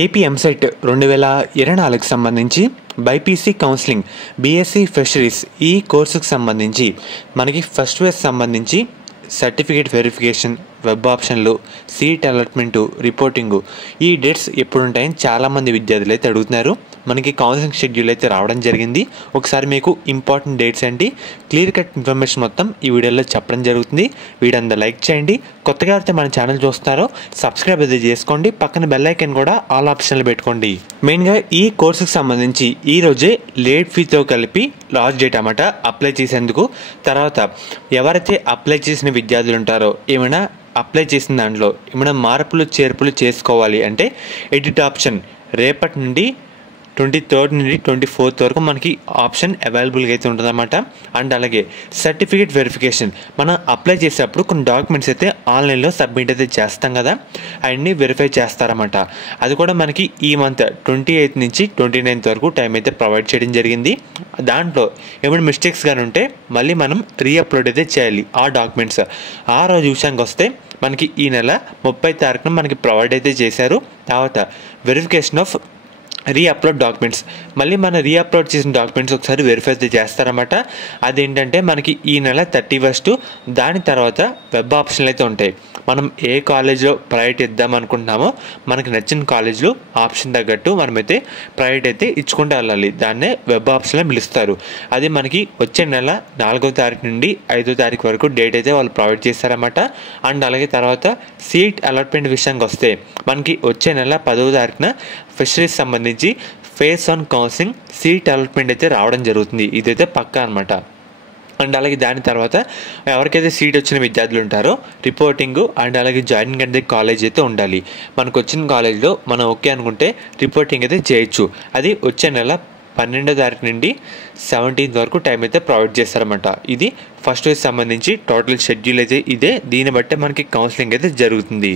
AP EAMCET 2024కి సంబంధించి BiPC counselling BSc fisheries ఈ కోర్సుకు సంబంధించి మనకి ఫస్ట్ ఫేజ్ సంబంధించి సర్టిఫికేట్ వెరిఫికేషన్, వెబ్ ఆప్షన్లు, సీట్ అలాట్మెంటు, రిపోర్టింగు ఈ డేట్స్ ఎప్పుడు ఉంటాయని చాలామంది విద్యార్థులు అయితే అడుగుతున్నారు. మనకి కౌన్సిలింగ్ షెడ్యూల్ అయితే రావడం జరిగింది. ఒకసారి మీకు ఇంపార్టెంట్ డేట్స్ ఏంటి, క్లియర్ కట్ ఇన్ఫర్మేషన్ మొత్తం ఈ వీడియోలో చెప్పడం జరుగుతుంది. వీడియో అంతా లైక్ చేయండి. కొత్తగా అయితే మన ఛానల్ చూస్తున్నారో సబ్స్క్రైబ్ అయితే చేసుకోండి. పక్కన బెల్ ఐకాన్ కూడా ఆల్ ఆప్షన్లు పెట్టుకోండి. మెయిన్గా ఈ కోర్సుకు సంబంధించి ఈ రోజే లేట్ ఫీతో కలిపి లాస్ట్ డేట్ అన్నమాట అప్లై చేసేందుకు. తర్వాత ఎవరైతే అప్లై చేసిన విద్యార్థులు ఉంటారో ఏమైనా అప్లై చేసిన దాంట్లో ఏమైనా మార్పులు చేర్పులు చేసుకోవాలి అంటే ఎడిట్ ఆప్షన్ రేపటి నుండి 23rd నుండి 24th వరకు మనకి ఆప్షన్ అవైలబుల్గా అయితే ఉంటుందన్నమాట. అండ్ అలాగే సర్టిఫికేట్ వెరిఫికేషన్ మనం అప్లై చేసేటప్పుడు కొన్ని డాక్యుమెంట్స్ అయితే ఆన్లైన్లో సబ్మిట్ అయితే చేస్తాం కదా, అవన్నీ వెరిఫై చేస్తారన్నమాట. అది కూడా మనకి ఈ మంత్ 28th నుంచి 29th వరకు టైం అయితే ప్రొవైడ్ చేయడం జరిగింది. దాంట్లో ఏమైనా మిస్టేక్స్ కానీ ఉంటే మళ్ళీ మనం రీఅప్లోడ్ అయితే చేయాలి ఆ డాక్యుమెంట్స్. ఆ రోజు విషయానికి వస్తే మనకి ఈ నెల 30వ తారీఖున మనకి ప్రొవైడ్ అయితే చేశారు. తర్వాత వెరిఫికేషన్ ఆఫ్ రీఅప్లోడ్ డాక్యుమెంట్స్, మళ్ళీ మన రీఅప్లోడ్ చేసిన డాక్యుమెంట్స్ ఒకసారి వెరిఫై చేస్తారన్నమాట. అదేంటంటే మనకి ఈ నెల 31st, దాని తర్వాత వెబ్ ఆప్షన్లు అయితే ఉంటాయి. మనం ఏ కాలేజ్లో ప్రైవేట్ ఇద్దాం అనుకుంటున్నామో మనకి నచ్చిన కాలేజ్లో ఆప్షన్ తగ్గట్టు మనమైతే ప్రైవేట్ అయితే ఇచ్చుకుంటూ వెళ్ళాలి. దాన్నే వెబ్ ఆప్షన్లో పిలుస్తారు. అది మనకి వచ్చే నెల 4వ తారీఖు నుండి 5వ తారీఖు వరకు డేట్ అయితే వాళ్ళు ప్రొవైడ్ చేస్తారన్నమాట. అండ్ అలాగే తర్వాత సీట్ అలాట్మెంట్ విషయానికి వస్తే మనకి వచ్చే నెల 10వ తారీఖున ఫిషరీస్ సంబంధించి ఫేజ్ 1 కౌన్సిలింగ్ సీట్ అలాట్మెంట్ అయితే రావడం జరుగుతుంది. ఇదైతే పక్కా అనమాట. అండ్ అలాగే దాని తర్వాత ఎవరికైతే సీట్ వచ్చిన విద్యార్థులు ఉంటారో రిపోర్టింగ్ అండ్ అలాగే జాయినింగ్ అంటే కాలేజ్ అయితే ఉండాలి. మనకు వచ్చిన కాలేజ్లో మనం ఓకే అనుకుంటే రిపోర్టింగ్ అయితే చేయొచ్చు. అది వచ్చే నెల 12వ తారీఖు నుండి 17th వరకు టైం అయితే ప్రొవైడ్ చేస్తారన్నమాట. ఇది ఫస్ట్ వేవ్ సంబంధించి టోటల్ షెడ్యూల్ అయితే ఇదే. దీన్ని బట్టే మనకి కౌన్సిలింగ్ అయితే జరుగుతుంది.